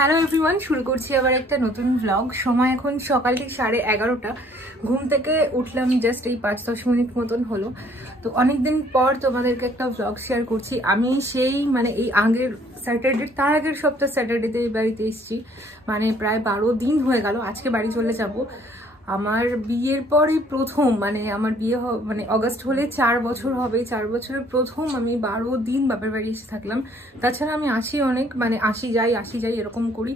Hello everyone, শুরু করছি আবার একটা নতুন ব্লগ। সময় এখন সকাল ঠিক 11:30। ঘুম থেকে উঠলাম জাস্ট এই 5-10 মিনিট মতন হলো। তো অনেকদিন পর তোমাদেরকে একটা ব্লগ শেয়ার করছি। আমি সেই এই আগের স্যাটারডে, তার আগের সপ্তাহ স্যাটারডেতে এই বাড়িতে এসেছি। প্রায় 12 দিন হয়ে গেল। আজকে বাড়ি চলে যাব। আমার বিয়ের পরই প্রথম, আমার বিয়ে অগস্ট হলে 4 বছর হবে। 4 বছরের প্রথম আমি 12 দিন বাপের বাড়ি এসে থাকলাম। তাছাড়া আমি আসি অনেক, আসি যাই এরকম করি।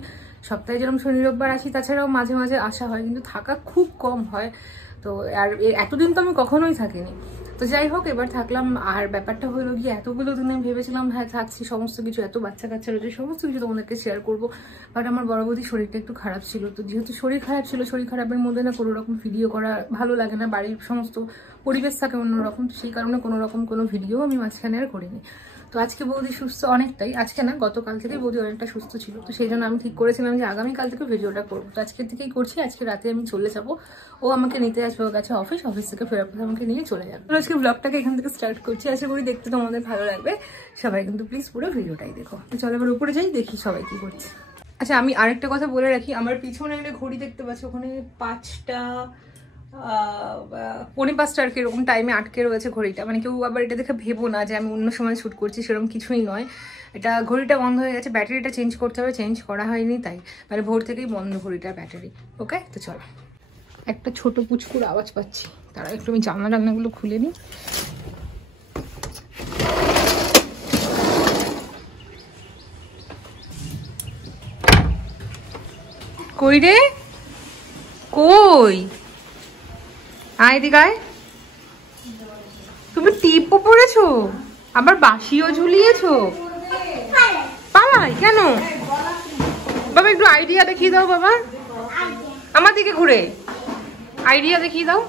সপ্তাহে যেরকম শনি রোববার আসি, তাছাড়াও মাঝে মাঝে আসা হয়, কিন্তু থাকা খুব কম হয়। তো আর এতদিন তো আমি কখনোই থাকিনি। তো যাই হোক, এবার থাকলাম। আর ব্যাপারটা হলো গিয়ে, এতগুলো দিনে আমি ভেবেছিলাম হ্যাঁ থাকছি, সমস্ত কিছু, এত বাচ্চা কাচ্চা রয়েছে, সমস্ত কিছু তোমাদেরকে শেয়ার করবো। বাট আমার বড় বৌদির শরীরটা একটু খারাপ ছিল। তো যেহেতু শরীর খারাপ ছিল, শরীর খারাপের মধ্যে না কোনো রকম ভিডিও করা ভালো লাগে না, বাড়ির সমস্ত পরিবেশ থাকে অন্যরকম। সেই কারণে কোনো রকম কোনো ভিডিও আমি মাঝখানে আর করিনি। তো আজকে বৌদি সুস্থ অনেকটাই, আজকে না গতকাল থেকেই বৌদি অনেকটা সুস্থ ছিল। তো সেই জন্য আমি ঠিক করেছিলাম যে আগামীকাল থেকে ভিডিওটা করবো। তো আজকের থেকেই করছি। আজকে রাতে আমি চলে যাবো, ও আমাকে নিতে আসবে, ওর কাছে অফিস থেকে ফেরার পথে আমাকে নিয়ে চলে যাবে। আজকে ব্লগটাকে এখান থেকে স্টার্ট করছি। আশা করি দেখতে তোমাদের ভালো লাগবে। সবাই কিন্তু প্লিজ পুরো ভিডিওটাই দেখো। তো চলো এবার উপরে যাই, দেখি সবাই কি করছে। আচ্ছা, আমি আরেকটা কথা বলে রাখি, আমার পিছনে একটা ঘড়ি দেখতে পাচ্ছি, ওখানে 5টা 4:45 আর কি এরকম টাইমে আটকে রয়েছে ঘড়িটা। কেউ আবার এটা দেখে ভেবো না যে আমি অন্য সময় শ্যুট করছি, সেরকম কিছুই নয়। এটা ঘড়িটা বন্ধ হয়ে গেছে, ব্যাটারিটা চেঞ্জ করতে হবে, চেঞ্জ করা হয়নি, তাই ভোর থেকেই বন্ধ ঘড়িটার ব্যাটারি। ওকে, তো চলো। একটা ছোট পুচকুর আওয়াজ পাচ্ছি, তারা একটু আমি জানলাগুলো খুলে নিই। কই রে, কই? আয় দিগায়, তুমি টিপও পড়েছো, আবার বাঁশিও ঝুলিয়েছো। পালাই কেন বাবা? একটু আইডিয়া দেখিয়ে দাও বাবা, আমার দিকে ঘুরে আইডিয়া দেখিয়ে দাও।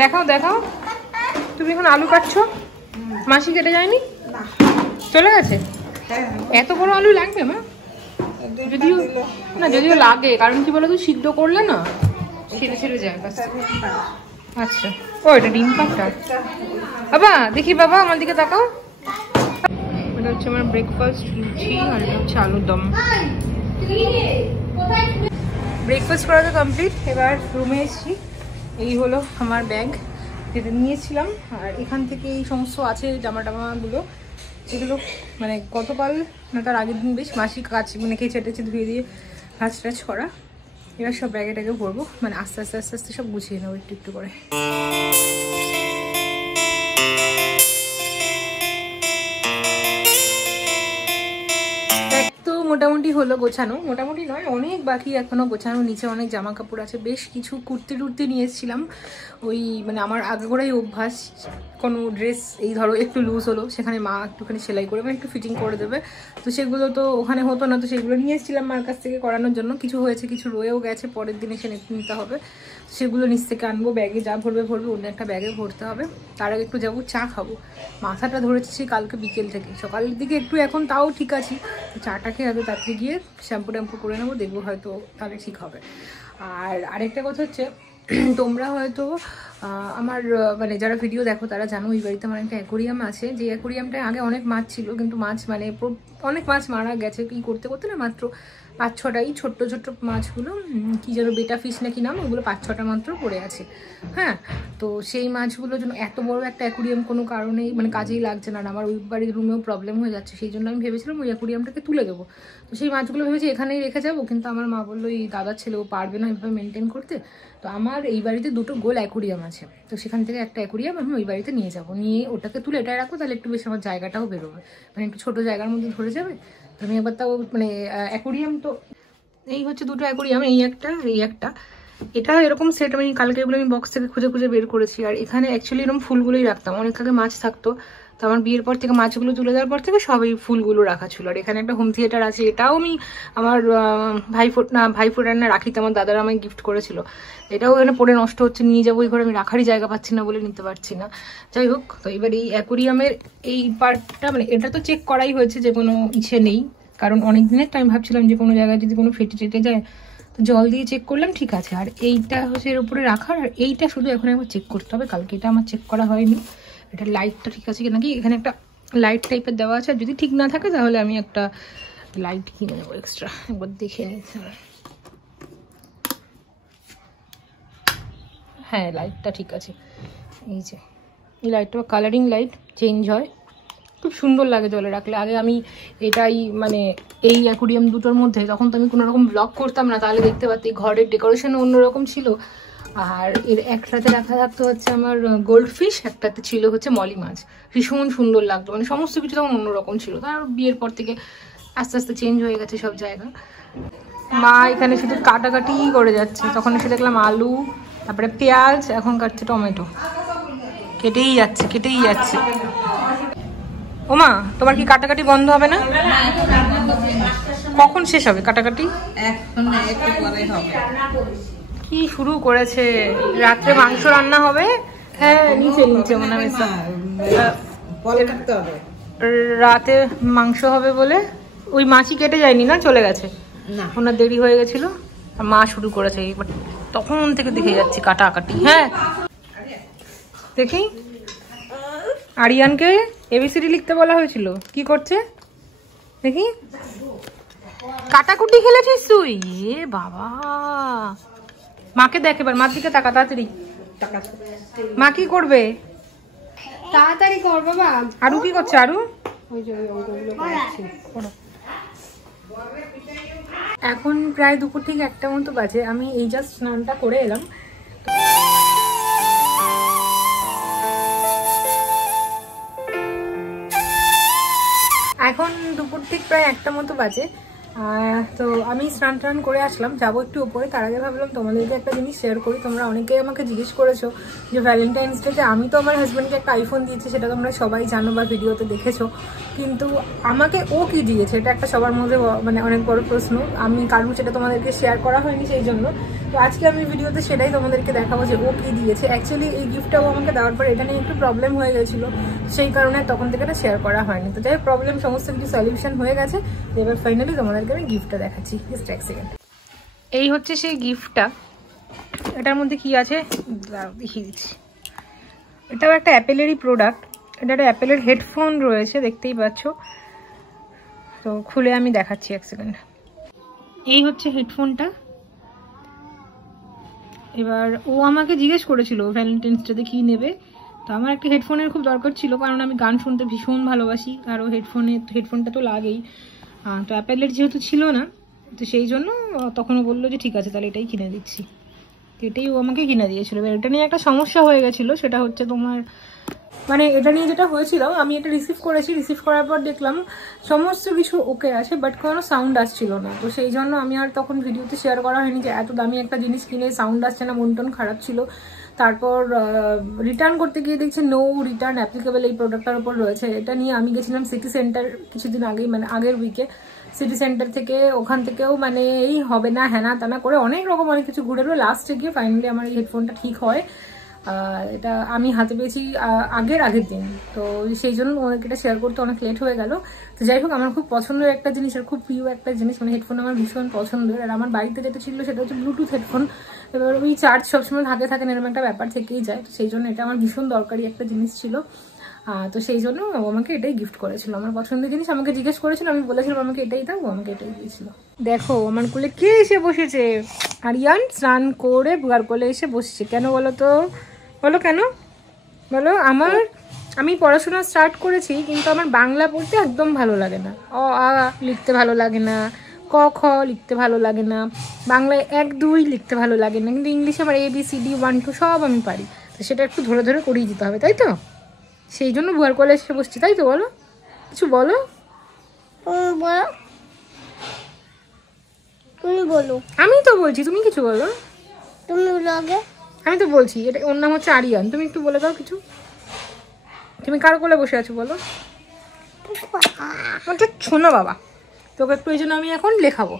দেখাও দেখাও। তুমি এখন আলু কাটছো, মাসি কেটে যায়নি? চলে গেছে। এত বড় আলু লাগবে মা? যদিও লাগে, কারণ কি বলো তো, সিদ্ধ করলে না ছেড়ে যায়। আচ্ছা, ও এটা ডিম পাতা। বাবা দেখি, বাবা আমার দিকে তাকাও। এটা হচ্ছে আমার ব্রেকফাস্ট, লুচি, আর এটা হচ্ছে আলুর দম। ব্রেকফাস্ট করা তো কমপ্লিট, এবার রুমে এসেছি। এই হলো আমার ব্যাগ, যেটা নিয়েছিলাম। আর এখান থেকে এই সমস্ত আছে জামাগুলো, যেগুলো গতকাল না তার আগের দিন বেশ মাসি কাজ কেচে টেচে ধুয়ে দিয়ে কাজ করা। এবার সব ব্যাগে ট্যাগে ভরবো, আস্তে আস্তে সব গুছিয়ে নেবো একটু একটু করে। মোটামুটি হলো গোছানো, মোটামুটি নয়, অনেক বাকি এখনো গোছানো। নিচে অনেক জামা কাপড় আছে, বেশ কিছু কুর্তি টুর্তি নিয়ে এসেছিলাম। ওই আমার আগাগোড়াই অভ্যাস, কোনো ড্রেস এই ধরো একটু লুজ হলো, সেখানে মা একটুখানি সেলাই করে একটু ফিটিং করে দেবে। তো সেগুলো তো ওখানে হতো না, তো সেগুলো নিয়ে এসেছিলাম মার কাছ থেকে করানোর জন্য। কিছু হয়েছে, কিছু রয়েও গেছে, পরের দিন এসে নিতে হবে। সেগুলো নিচ থেকে আনবো, ব্যাগে যা ভরবে অন্য একটা ব্যাগে ভরতে হবে। তার আগে একটু যাবো, চা খাবো। মাথাটা ধরেছি কালকে বিকেল থেকে, সকালের দিকে একটু এখন তাও ঠিক আছে। চাটা খেয়ে আগে তাড়াতাড়ি গিয়ে শ্যাম্পু ট্যাম্পু করে নেবো, দেখবো হয়তো তাহলে ঠিক হবে। আর আরেকটা কথা হচ্ছে, তোমরা হয়তো আমার যারা ভিডিও দেখো তারা জানো, এই বাড়িতে আমার একটা অ্যাকোরিয়াম আছে। যে অ্যাকোরিয়ামটায় আগে অনেক মাছ ছিল, কিন্তু মাছ অনেক মাছ মারা গেছে। কি করতে না মাত্র 5-6টাই ছোট্ট ছোট্ট মাছগুলো, কি যেন বেটা ফিশ নাকি নাম, ওগুলো 5-6টা মাত্র পড়ে আছে। হ্যাঁ, তো সেই মাছগুলোর জন্য এত বড় একটা অ্যাকোরিয়াম কোনো কারণেই কাজেই লাগছে না। আমার ওই বাড়ির রুমেও প্রবলেম হয়ে যাচ্ছে, সেই জন্য আমি ভেবেছিলাম ওই অ্যাকোরিয়ামটাকে তুলে দেবো। তো সেই মাছগুলো ভেবেছি এখানেই রেখে যাবো, কিন্তু আমার মা বললো এই দাদার ছেলে ও পারবে না এভাবে মেনটেন করতে। তো আমার এই বাড়িতে 2টো গোল অ্যাকোরিয়াম আছে, তো সেখান থেকে একটা অ্যাকোরিয়াম আমি ওই বাড়িতে নিয়ে যাবো, নিয়ে ওটাকে তুলে এটাই রাখবো, তাহলে একটু বেশি আমার জায়গাটাও বেরোবে, একটু ছোটো জায়গার মধ্যে ধরে যাবে। তো আমি একবার তাও অ্যাকোরিয়াম তো এই হচ্ছে 2টো অ্যাকোরিয়াম, এই একটা এটা এরকম সেট। আমি কালকে এগুলো আমি বক্স থেকে খুঁজে বের করেছি। আর এখানে অ্যাকচুয়ালি এরকম ফুলগুলোই রাখতাম, অনেক আগে মাছ থাকতো। তো আমার বিয়ের পর থেকে মাছগুলো তুলে দেওয়ার পর থেকে সব এই ফুলগুলো রাখা ছিল। আর এখানে একটা হোম থিয়েটার আছে, এটাও আমি আমার ভাইফোঁটার না রাখিতে আমার দাদারা আমায় গিফট করেছিল। এটাও এখানে পড়ে নষ্ট হচ্ছে, নিয়ে যাবো এই ঘরে, আমি রাখারই জায়গা পাচ্ছি না বলে নিতে পারছি না। যাই হোক, তো এবার এই অ্যাকোরিয়ামের এই পার্টটা এটা তো চেক করাই হয়েছে, যে কোনো ইচ্ছে নেই। কারণ অনেক দিনের টাইম ভাবছিলাম যে কোনো জায়গায় যদি কোনো ফেটে যায়, তো জল দিয়ে চেক করলাম, ঠিক আছে। আর এইটা হচ্ছে এর উপরে রাখার, আর এইটা শুধু এখন একবার চেক করতে হবে, কালকে এটা আমার চেক করা হয়নি। এটা লাইটটা ঠিক আছে কি নাকি, এখানে একটা লাইট টাইপের দেওয়া আছে, আর যদি ঠিক না থাকে তাহলে আমি একটা লাইট কিনে নেবো এক্সট্রা, একবার দেখে নিচ্ছি। হ্যাঁ লাইটটা ঠিক আছে, এই যে এই লাইটটা কালারিং লাইট চেঞ্জ হয়, খুব সুন্দর লাগে জলে রাখলে। আগে আমি এটাই মানে এই অ্যাকুরিয়াম দুটোর মধ্যে তখন তো আমি কোনো রকম ব্লগ করতাম না, তাহলে দেখতে পাচ্ছি ঘরের ডেকোরেশন অন্যরকম ছিল। আর এর একটাতে রাখা থাকতো হচ্ছে আমার গোল্ড ফিশ, একটাতে ছিল হচ্ছে মলি মাছ, ভীষণ সুন্দর লাগতো, মানে সমস্ত কিছু তখন অন্যরকম ছিল। তার বিয়ের পর থেকে আস্তে আস্তে চেঞ্জ হয়ে গেছে সব জায়গা। মা এখানে শুধু কাটাকাটি করে যাচ্ছে, তখন এসে দেখলাম আলু, তারপরে পেঁয়াজ, এখন কাটছে টমেটো, কেটেই যাচ্ছে। ওমা তোমার কি কাটাকাটি বন্ধ হবে না? কখন শেষ হবে কাটাকাটি? কি শুরু করেছে, রাত্রে মাংস রান্না হবে। হ্যাঁ নিচে মনে হয় রাতে মাংস হবে বলে ওই মাছই কেটে যায়নি না, চলে গেছে, ওনার দেরি হয়ে গেছিল, আর মা শুরু করেছে এবার তখন থেকে দেখে যাচ্ছি কাটাকাটি। হ্যাঁ দেখি আরিয়ানকে এবিসিডি লিখতে বলা হয়েছিল, কি করছে দেখি? কাটাকুটি খেলেছিস তুই? এ বাবা, মাকে দেখ এবার, মার দিকে তাকা তাড়াতাড়ি। মা কি করবে? তাড়াতাড়ি কর বাবা। আরু কি করছে? আরু এখন প্রায় দুপুর ঠিক 1টা মতো বাজে, আমি এই জাস্ট স্নানটা করে এলাম। এখন দুপুর ঠিক প্রায় 1টা মতো বাজে, তো আমি স্নান টান করে আসলাম, যাবো একটু উপরে। তার আগে ভাবলাম তোমাদেরকে একটা জিনিস শেয়ার করি। তোমরা অনেকেই আমাকে জিজ্ঞেস করেছো যে ভ্যালেন্টাইন্স ডেতে আমি তো আমার হাজব্যান্ডকে একটা আইফোন দিয়েছি, সেটা তোমরা সবাই জানো বা ভিডিওতে দেখেছো, কিন্তু আমাকে ও কি দিয়েছে এটা একটা সবার মধ্যে মানে অনেক বড় প্রশ্ন। আমি কারণ সেটা তোমাদেরকে শেয়ার করা হয়নি, সেই জন্য তো আজকে আমি ভিডিওতে সেটাই তোমাদেরকে দেখাবো যে ও কি দিয়েছে। অ্যাকচুয়ালি এই গিফটটা ও আমাকে দেওয়ার পর এটা নিয়ে একটু প্রবলেম হয়ে গেছিলো, সেই কারণে তখন থেকে এটা শেয়ার করা হয়নি। তো যাই প্রবলেম সমস্ত কিছু সলিউশন হয়ে গেছে, এবার ফাইনালি তোমাদেরকে আমি গিফটটা দেখাচ্ছি। জাস্ট এক সেকেন্ড। এই হচ্ছে সেই গিফটটা, এটার মধ্যে কি আছে দেখিয়ে দিচ্ছি। এটাও একটা অ্যাপেলেরই প্রোডাক্ট, এটা একটা অ্যাপেলের হেডফোন রয়েছে, দেখতেই পাচ্ছ। তো খুলে আমি দেখাচ্ছি এক সেকেন্ড। এই হচ্ছে হেডফোনটা। এবার ও আমাকে জিজ্ঞেস করেছিল ভ্যালেন্টাইন্স ডেতে কী নেবে, তো আমার একটা হেডফোনের খুব দরকার ছিল, কারণ আমি গান শুনতে ভীষণ ভালোবাসি, আর ও হেডফোনটা তো লাগেই। তো অ্যাপেলের যেহেতু ছিল না, তো সেই জন্য তখন ও বললো যে ঠিক আছে তাহলে এটাই কিনে দিচ্ছি। এটাই ও আমাকে কিনে দিয়েছিল। এবার এটা নিয়ে একটা সমস্যা হয়ে গেছিলো, সেটা হচ্ছে তোমার মানে এটা নিয়ে যেটা হয়েছিল, আমি এটা রিসিভ করেছি, রিসিভ করার পর দেখলাম সমস্ত কিছু ওকে আছে, বাট কোনো সাউন্ড আসছিল না। তো সেই জন্য আমি আর তখন ভিডিওতে শেয়ার করা হয়নি যে এত দামি একটা জিনিস কিনে সাউন্ড আসছে না, মন টন খারাপ ছিল। তারপর রিটার্ন করতে গিয়ে দেখছি নো রিটার্ন অ্যাপ্লিকেবল এই প্রোডাক্টটার উপর রয়েছে। এটা নিয়ে আমি গেছিলাম সিটি সেন্টার কিছুদিন আগেই, মানে আগের উইকে। সিটি সেন্টার থেকে ওখান থেকেও মানে এই হবে না হ্যানা তানা করে অনেক রকম অনেক কিছু ঘুরে এলো, লাস্টে গিয়ে ফাইনালি আমার এই হেডফোনটা ঠিক হয়। এটা আমি হাতে পেয়েছি আগের দিন, তো সেই জন্য ওনাকে এটা শেয়ার করতে অনেক লেট হয়ে গেল। তো যাই হোক, আমার খুব পছন্দের একটা জিনিস আর খুব প্রিয় একটা জিনিস, মানে হেডফোন আমার ভীষণ পছন্দের। আর আমার বাড়িতে যেটা ছিল সেটা হচ্ছে ব্লুটুথ হেডফোন। এবার ওই চার্জ সবসময় হাতে থাকে না, এরকম একটা ব্যাপার থেকেই যায়। তো সেই জন্য এটা আমার ভীষণ দরকারি একটা জিনিস ছিল। তো সেই জন্য ও আমাকে এটাই গিফট করেছিল, আমার পছন্দের জিনিস আমাকে জিজ্ঞেস করেছিল, আমি বলেছিলাম আমাকে এটাই দাও, ও আমাকে এটাই দিয়েছিল। দেখো আমার কোলে কে এসে বসেছে, আরিয়ান স্নান করে বুয়ার কোলে এসে বসছে। কেন বলো তো, বলো কেন বলো? আমি পড়াশোনা স্টার্ট করেছি, কিন্তু আমার বাংলা পড়তে একদম ভালো লাগে না, অ আ লিখতে ভালো লাগে না, ক খ লিখতে ভালো লাগে না, বাংলায় 1 2 লিখতে ভালো লাগে না, কিন্তু ইংলিশে আমার ABCD 1 2 সব আমি পারি। তো সেটা একটু ধরে ধরে করিয়ে দিতে হবে, তাই তো? সেই জন্য বুয়ার কোলে এসে বসছি, তাই তো? বলো কিছু, বলো বলো, তুমি বলো। আমি তো বলছি, তুমি কিছু বলো। তুমি বলো আগে। আমি তো বলছি, এটা ওর নাম হচ্ছে আরিয়ান, তুমি একটু বলে দাও কিছু। তুমি কার কোলে বসে আছো বলো? শোনো বাবা, তোকে একটু এই জন্য আমি এখন লেখাবো।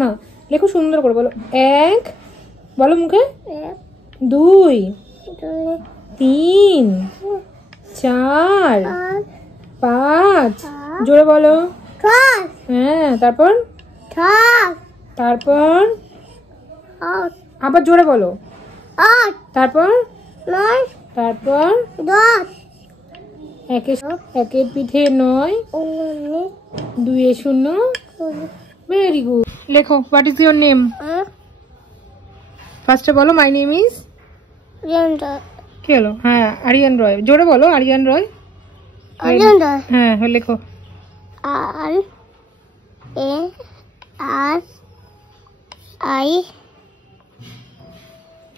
না লেখো সুন্দর করে, বলো 1 বলো মুখে, 2 3 4 5 জোরে বলো। হ্যাঁ তারপর তারপর 8 আবার জোরে বলো। 8 তারপর 9 তারপর 10 একের পিঠে 9, 2 0। Very good. লেখো, হোয়াট ইজ ইউর নেম? ফার্স্টে বলো মাই নেম ইজ। কি হলো? হ্যাঁ, আরিয়ান রয়। জোরে বলো, আরিয়ান রয়। হ্যাঁ, লেখো।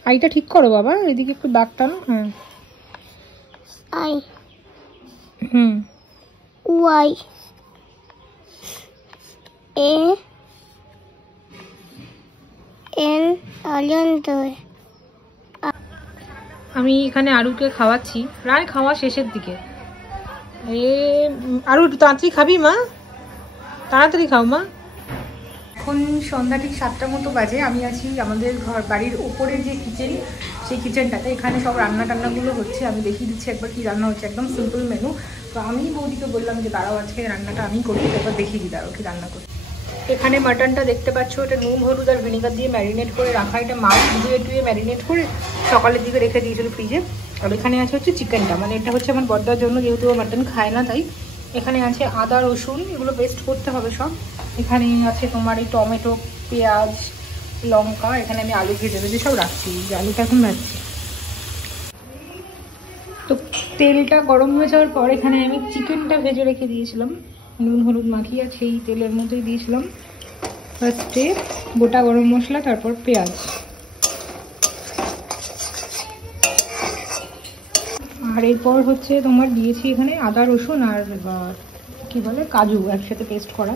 আইটা ঠিক করো বাবা, এদিকে একটু দাগ টানো। হ্যাঁ, হুম। আমি এখানে আরুকে খাওয়াচ্ছি, প্রায় খাওয়া শেষের দিকে। আরু একটু তাড়াতাড়ি খাবি মা, তাড়াতাড়ি খাও মা। এখন সন্ধ্যা ঠিক 7টার মতো বাজে। আমি আছি আমাদের বাড়ির ওপরের যে কিচেন, সেই কিচেনটাতে। এখানে সব রান্না টান্নাগুলো হচ্ছে, আমি দেখিয়ে দিচ্ছি একবার কি রান্না হচ্ছে। একদম সিম্পল মেনু। তো আমি বৌদিকে বললাম যে দাঁড়াও, আজকে রান্নাটা আমি করি, একবার দেখিয়ে দিই দাঁড়াও কি রান্না করি। এখানে মাটনটা দেখতে পাচ্ছ, এটা নুন হলুদ আর ভিনেগার দিয়ে ম্যারিনেট করে রাখা। এটা মাছ ধুয়ে ম্যারিনেট করে সকালের দিকে রেখে দিয়েছিল ফ্রিজে। আর এখানে আছে হচ্ছে চিকেনটা, মানে এটা হচ্ছে আমার বড়দার জন্য, যেহেতু ও মাটন খায় না তাই। এখানে আছে আদা রসুন, এগুলো পেস্ট করতে হবে সব। এখানে আছে তোমার এই টমেটো, পেঁয়াজ, লঙ্কা। এখানে আমি আলু ভেজে সব রাখছি, যে আলুটা এখন রাখছি। তো তেলটা গরম হয়ে যাওয়ার পর এখানে আমি চিকেনটা ভেজে রেখে দিয়েছিলাম, নুন হলুদ মাখিয়ে সেই তেলের মধ্যেই দিয়েছিলাম। ফার্স্টে গোটা গরম মশলা, তারপর পেঁয়াজ, আর এরপর হচ্ছে তোমার দিয়েছি এখানে আদা রসুন আর কি বলে কাজু একসাথে পেস্ট করা।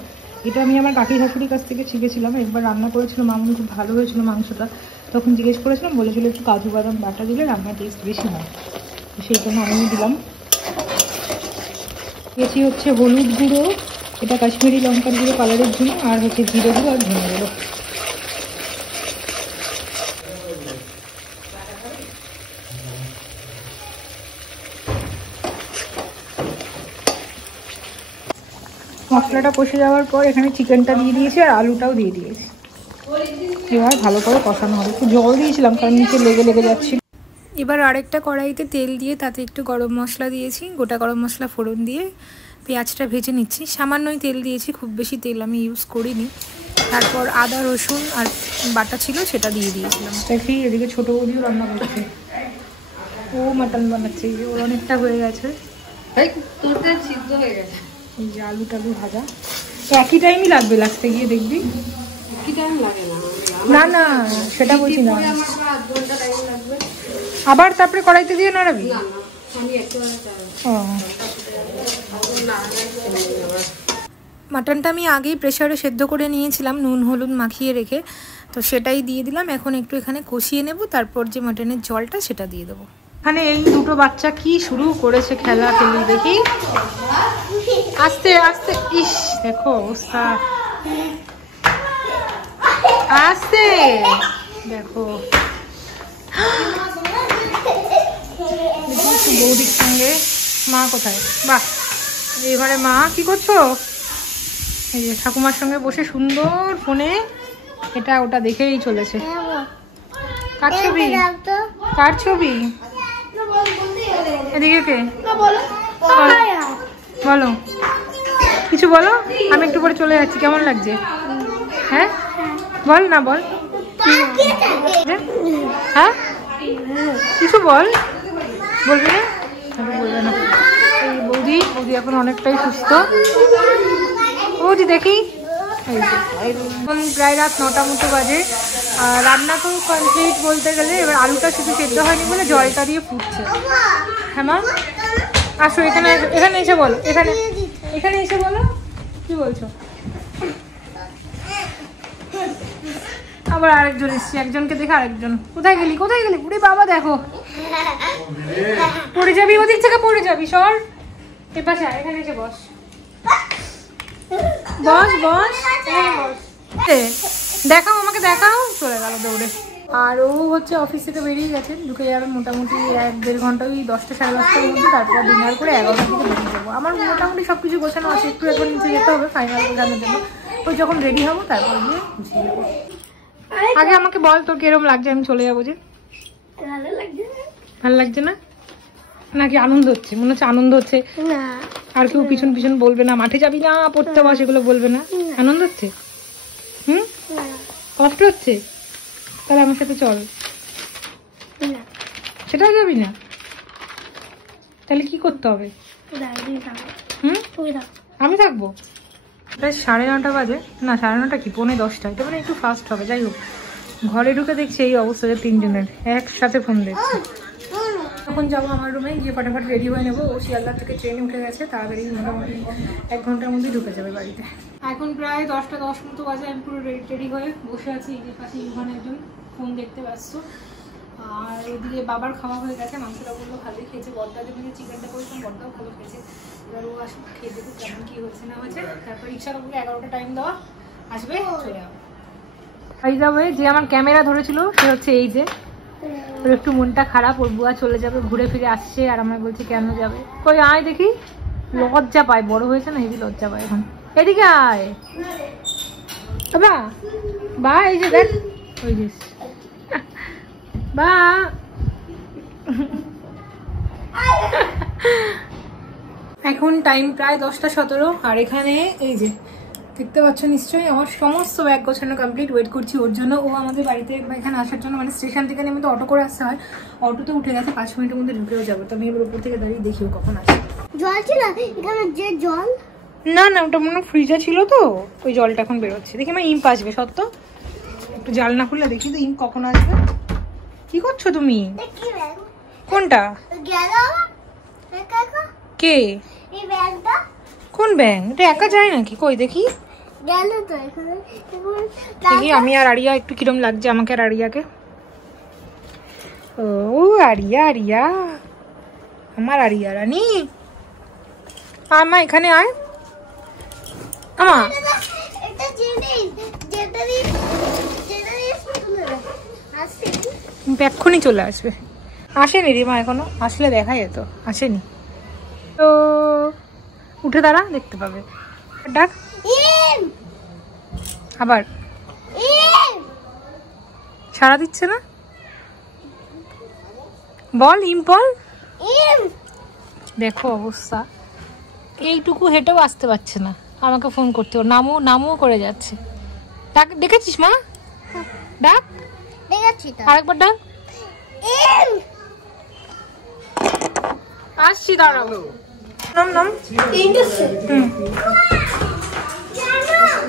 এটা আমি আমার কাকি শাশুড়ির কাছ থেকে শিখেছিলাম। একবার রান্না করেছিলাম মামনি, খুব ভালো হয়েছিল মাংসটা। তখন জিজ্ঞেস করেছিলাম, বলেছিল একটু কাজু বাদাম বাটা দিলে রান্নার টেস্ট বেশি হয়, তো সেই জন্য আমি দিলাম। দিয়েছি হচ্ছে হলুদ গুঁড়ো, এটা কাশ্মীরি লঙ্কার গুঁড়ো কালারের জন্য, আর হচ্ছে জিরে গুঁড়ো আর ধনে গুঁড়ো। মশলাটা কষে যাওয়ার পর এখানে চিকেনটা দিয়ে দিয়েছি আর আলুটাও দিয়ে দিয়েছি। এবার ভালো করে কষানো হবে। একটু জল দিয়েছিলাম কারণ নিচে লেগে যাচ্ছিল। এবার আরেকটা কড়াইতে তেল দিয়ে তাতে একটু গরম মশলা দিয়েছি, গোটা গরম মশলা ফোড়ন দিয়ে পেঁয়াজটা ভেজে নিচ্ছি। সামান্যই তেল দিয়েছি, খুব বেশি তেল আমি ইউজ করিনি। তারপর আদা রসুন আর বাটা ছিল সেটা দিয়ে দিয়েছিলাম। দেখি এদিকে ছোটো বৌদিও রান্না করছে, ও মাটন বানাচ্ছে। এই যে ওর অনেকটা হয়ে গেছে, সিদ্ধ হয়ে গেছে। এই যে আলু টালু ভাজা, একই টাইমই লাগবে, লাগতে গিয়ে দেখবি। একই টাইম লাগে না, না সেটা বলছি না। আবার তারপরে কড়াইতে দিয়ে নাড়াবি। মাটনটা আমি আগেই প্রেসারে সেদ্ধ করে নিয়েছিলাম নুন হলুদ মাখিয়ে রেখে, তো সেটাই দিয়ে দিলাম। এখন একটু এখানে কষিয়ে নেব, তারপর যে মাটনের জলটা সেটা দিয়ে দেবো। এখানে এই দুটো বাচ্চা কি শুরু করেছে খেলা খেলি, দেখি আস্তে আস্তে। ইস দেখো অবস্থা, আস্তে দেখো। বৌদির সঙ্গে মা কোথায়? বাহ, এবারে মা কি করছো? এই যে ঠাকুমার সঙ্গে বসে সুন্দর ফোনে এটা ওটা দেখেই চলেছে। কার ছবি? কার ছবি? এদিকে কে? বলো কিছু বলো, আমি একটু পরে চলে যাচ্ছি। কেমন লাগছে? হ্যাঁ বল না, বল। হ্যাঁ কিছু বল, বলবি না? বলবে না। এই বৌদি এখন অনেকটাই সুস্থ। বৌদি দেখি, এখন প্রায় রাত 9টা মতো বাজে। রান্না তো কমপ্লিট বলতে গেলে। এবার আলুটা শুধু সেদ্ধ হয়নি বলে জলটা দিয়ে ফুটছে। হ্যাঁ মা আসো, এখানে এসে বলো, এখানে এসে বলো কি বলছো। আবার আরেকজন এসছে, একজনকে দেখে আরেকজন। কোথায় গেলি? উরে বাবা দেখো, পড়ে যাবি, ওদিক থেকে পড়ে যাবি। সর এপাশে, এখানে এসে বস, বস বস বস। দেখাও আমাকে, দেখাও। চলে গেল দৌড়ে। আর ও হচ্ছে অফিস থেকে বেরিয়ে গেছে, ঢুকে যাবে মোটামুটি 1-1.5 ঘন্টা, ওই 10টা সাড়ে 10টার মধ্যে। তারপর ডিনার করে 11টার দিকে বেরিয়ে যাবো। আমার মোটামুটি সব কিছু গোছানো আছে, একটু এখন নিচে যেতে হবে ফাইনাল গোছানোর জন্য। ওই যখন রেডি হবো তারপর গিয়ে গুছিয়ে যাবো। আগে আমাকে বল তোর কিরম লাগছে, আমি চলে যাবো যে। ভালো লাগছে না নাকি আনন্দ হচ্ছে? মনে হচ্ছে আনন্দ হচ্ছে। আর কেউ পিছন পিছন বলবে না মাঠে যাবি না পড়তে বস, এগুলো বলবে না? আনন্দ হচ্ছে? কষ্ট হচ্ছে? তাহলে আমার সাথে চল। সেটাও যাবি না? তাহলে কি করতে হবে? আমি থাকবো। প্রায় 9:30 বাজে, না 9:30 কি 9:45, এটা মানে একটু ফাস্ট হবে। যাই হোক, ঘরে ঢুকে দেখছি এই অবস্থা যে তিনজনের একসাথে ফোন দেখছে। তখন যাবো আমার রুমে গিয়ে ফটাফট রেডি হয়ে নেবো। ও শিয়ালদা থেকে ট্রেনে উঠে গেছে, তাড়াতাড়ি মোটামুটি 1 ঘন্টার মধ্যেই ঢুকে যাবে বাড়িতে। এখন প্রায় 10:10 মতো বাজে, আমি পুরো রেডি হয়ে বসে আছি। এই যে পাশে ইউভান একজন ফোন দেখতে ব্যস্ত। আর ওদিকে বাবার খাওয়া হয়ে গেছে, মাংসটা বললো ভালোই খেয়েছে। বড়দা যেমন চিকেনটা করেছিলাম, বড়দাও ভালো খেয়েছে। এবার ও আসুক, খেয়ে দেবো কেমন কী হয়েছে না হয়েছে। তারপর রিক্সার উপরে 11টা টাইম দেওয়া, আসবে চলে যাবো। এই যাবে যে আমার ক্যামেরা ধরেছিল সে হচ্ছে এই যে, ওর একটু মনটা খারাপ, ওর বুয়া চলে যাবে, ঘুরে ফিরে আসছে। আর আমার বলছে কেন যাবে, কই আয় দেখি। লজ্জা পায়, বড় হয়েছে না, হেবি লজ্জা পায় এখন। এদিকে আয় বাবা, বা এই যে দেখ, ওই যে বা। এখন টাইম প্রায় 10:17, আর এখানে এই যে দেখতে পাচ্ছ নিশ্চয়ই আমার সমস্ত ব্যাগ গোছানো কমপ্লিট। ওয়েট করছি ওর জন্য। ও আমাদের বাড়িতে এখানে আসার জন্য, মানে স্টেশন থেকে নেমে তো অটো করে আসতে হয়, অটোতে উঠে গেছে। 5 মিনিটের মধ্যে ঢুকেও যাবো। তো আমি এবার উপর থেকে দাঁড়িয়ে দেখিও কখন আসে। জল ছিল এখানে, যে জল না না ওটা মনে হয় ফ্রিজে ছিল, তো ওই জলটা এখন বেরোচ্ছে। দেখি আমার ইম্প আসবে সত্য, একটু জাল না খুললে দেখি তো ইম্প কখন আসবে। কি করছো তুমি? কোনটা? কে? কোন ব্যাং? এটা একা যায় নাকি? কই দেখি দেখি। আমি আর আরিয়া একটু কিরম লাগছে আমাকে আর আরিয়াকে। ও আরিয়া, আরিয়া আমার আরিয়া রানী, আয় মা এখানে আয়। আমা এক্ষুনি চলে আসবে। আসেনি রে মা এখনো, আসলে দেখা যেত, আসেনি তো। উঠে দাঁড়া, দেখতে পাবে। ডাক আবার, সাড়া দিচ্ছে না, বল ইম বল। দেখো অবস্থা, এইটুকু হেঁটেও আসতে পারছে না, আমাকে ফোন করতে নামো নামো করে যাচ্ছে। ডাক, ডেকেছিস মা? ডাক, আরেকবার ডাক। আসছি দাঁড়াও। নাম নাম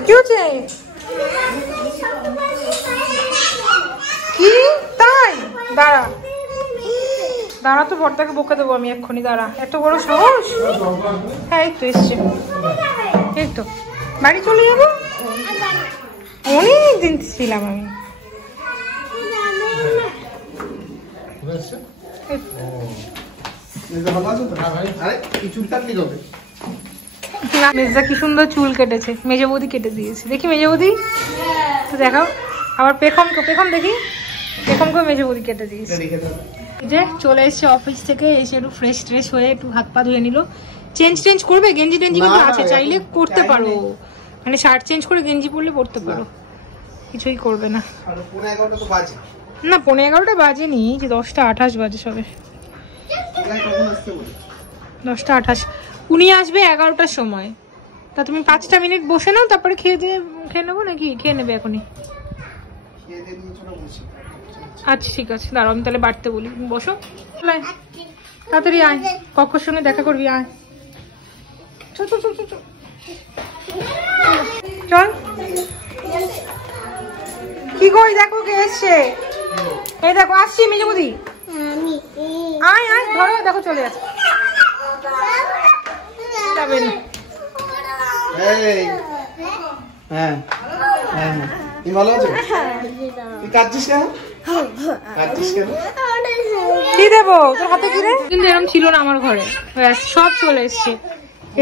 কি হচ্ছে? কি তাই? দাঁড়া দাঁড়া, তো বড়দাকে বকে দেবো আমি এক্ষুনি। দাঁড়া, এত বড় সাহস? হ্যাঁ এই তো এসছে, এই তো বাড়ি চলে যাবো। অনেক দিন ছিলাম আমি। মেজদা কি সুন্দর চুল কেটেছে, মেজে বৌদি কেটে দিয়েছে। দেখি মেজে বৌদি তো দেখাও। আবার পেখম দেখি, পেখমকে মেজে বৌদি কেটে দিয়েছে। যে চলে এসছে অফিস থেকে, এসে একটু ফ্রেশ ট্রেশ হয়ে একটু হাত পা ধুয়ে নিল। চেঞ্জ করবে, গেঞ্জি টেঞ্জি কিন্তু আছে, চাইলে করতে পারো, মানে শার্ট চেঞ্জ করে গেঞ্জি পরলে পরতে পারো, কিছুই করবে না। না 11:15 বাজেনি, যে 10:28 বাজে সবে। 10:28, উনি আসবে 11টার সময়। তা তুমি 5টা মিনিট বসে নাও, তারপরে খেয়ে নেবো নাকি? খেয়ে নেবে এখনই? আচ্ছা ঠিক আছে, দাঁড়াও আমি তাহলে বাড়তে বলি। বসো, তাড়াতাড়ি আয়, কক্ষর সঙ্গে দেখা করবি, আয়। চল চল চল চল চল। কি কই দেখো কে এসছে, এই দেখো আসছি মেজে বৌদি। আয় আয় ধরো, দেখো চলে যাচ্ছে। যাবে না। ভালো আছো? কাটছিস কেন? কি দেবো তোর হাতে? কি রে? কিন্তু এরকম ছিল না আমার ঘরে, সব চলে এসছে।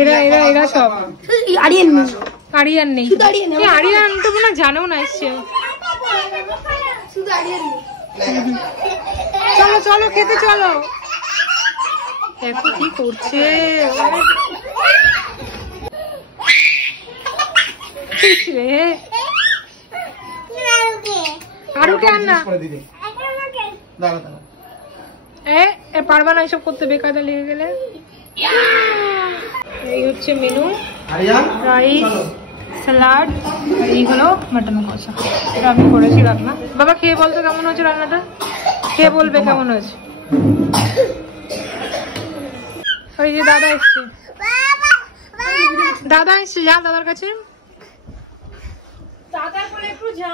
এরা সব আরিয়ান নেই, আরিয়ান তো মনে জানেও না এসছে। চলো চলো খেতে চলো। দেখো কি করছে, আরো কে আনা এ পারবা না এসব করতে, বেকায়দা লেগে গেলে। এই হচ্ছে মেনু, রাইস, স্যালাড, আর এই হলো মাটন কষা। এটা আমি করেছি রান্না। বাবা খেয়ে বলতো কেমন হচ্ছে রান্নাটা, খেয়ে বলবে কেমন হয়েছে। ওই যে দাদা এসছে, দাদা এসছে, যা দাদার কাছে। দাদার বলে একটু যা,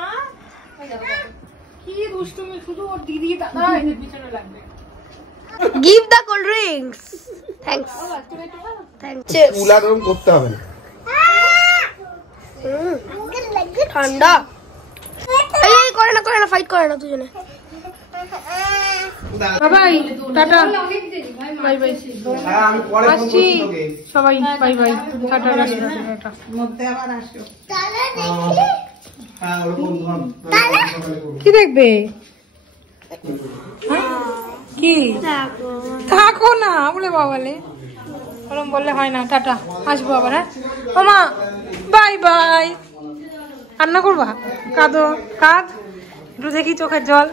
কি দুষ্টুমি শুধু, ওর দিদি দাদা এদের পিছনে লাগবে। Give the cold drinks. Thanks. Thanks. কুলা গরম করতে হবে না। ঠান্ডা। এই করে না ফাইট করে না দুজনে। বাবাই টাটা, বাই বাই, হ্যাঁ আমি পরে ফোন আসছি করছি তোকে। সবাই, বাই বাই, টাটা টাটা। হ্যাঁ ওরকম ধর। কি দেখবে, কি থাকো না বলে বাবালে, ওরকম বললে হয় না। টাটা, আসবো আবার। হ্যাঁ ও মা, বাই বাই। রান্না করবা, কাঁদো, কাঁদ একটু দেখি, চোখের জল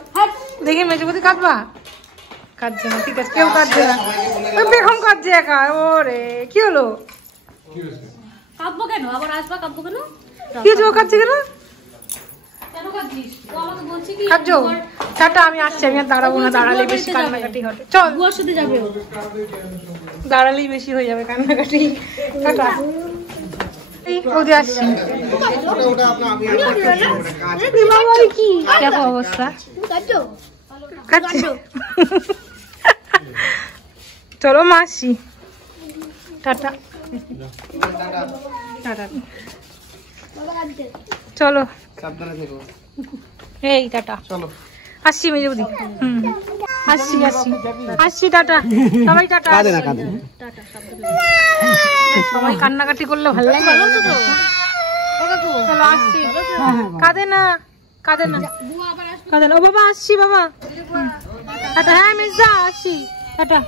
দেখি, মেজবতী কাঁদবা, কাঁদছে না, ঠিক আছে, কেউ কাঁদছে না, ওই বেগম কাঁদছে একা। ওরে কি হলো, কাঁদবো কেন, আবার আসবা, কাঁদবো কেন, কি হচ্ছে, ও কাঁদছে কেন, কেন কাঁদছিস? ও আমাকে বলছে কি কাঁদছো? টাটা, আমি আসছি, আমি আর দাঁড়াবো না, দাঁড়ালে বেশি কান্নাকাটি হবে। চল, বুয়ার সাথে যাবে ও। দাঁড়ালেই বেশি হয়ে যাবে কান্নাকাটি। টাটা, বৌদি আসছি। দেখো অবস্থা, কাটছে। চলো মা, আসছি, টাটা টাটা, চলো সাবধানে থেকো। এই টাটা, চলো আসছি মেজবদি। আসছি আসছি আসছি, টাটা সবাই, টাটা। কাঁদে না, কাঁদে না। সবাই কান্নাকাটি করলে ভালো লাগে। চলো আসছি, কাঁদে না, কাঁদে না, কাঁদে না। ও বাবা আসছি, বাবা টাটা। হ্যাঁ মেজদা আসছি, টাটা।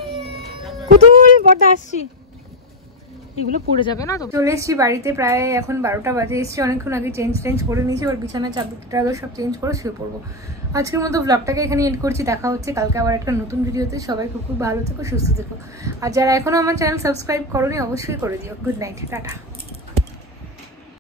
কুতুল বড়দা আসছি, এগুলো পড়ে যাবে না তো। চলে এসেছি বাড়িতে, প্রায় এখন 12টা বাজে। এসেছি অনেকক্ষণ আগে, চেঞ্জ করে নিয়েছি, ওর বিছানা চাদর সব চেঞ্জ করে শুয়ে পড়বো। আজকের মতো ব্লগটাকে এখানে এন্ড করছি। দেখা হচ্ছে কালকে আবার একটা নতুন ভিডিওতে। সবাই খুব খুব ভালো থেকো, সুস্থ থেকো। আর যারা এখনো আমার চ্যানেল সাবস্ক্রাইব করোনি অবশ্যই করে দিও। Good night, tata.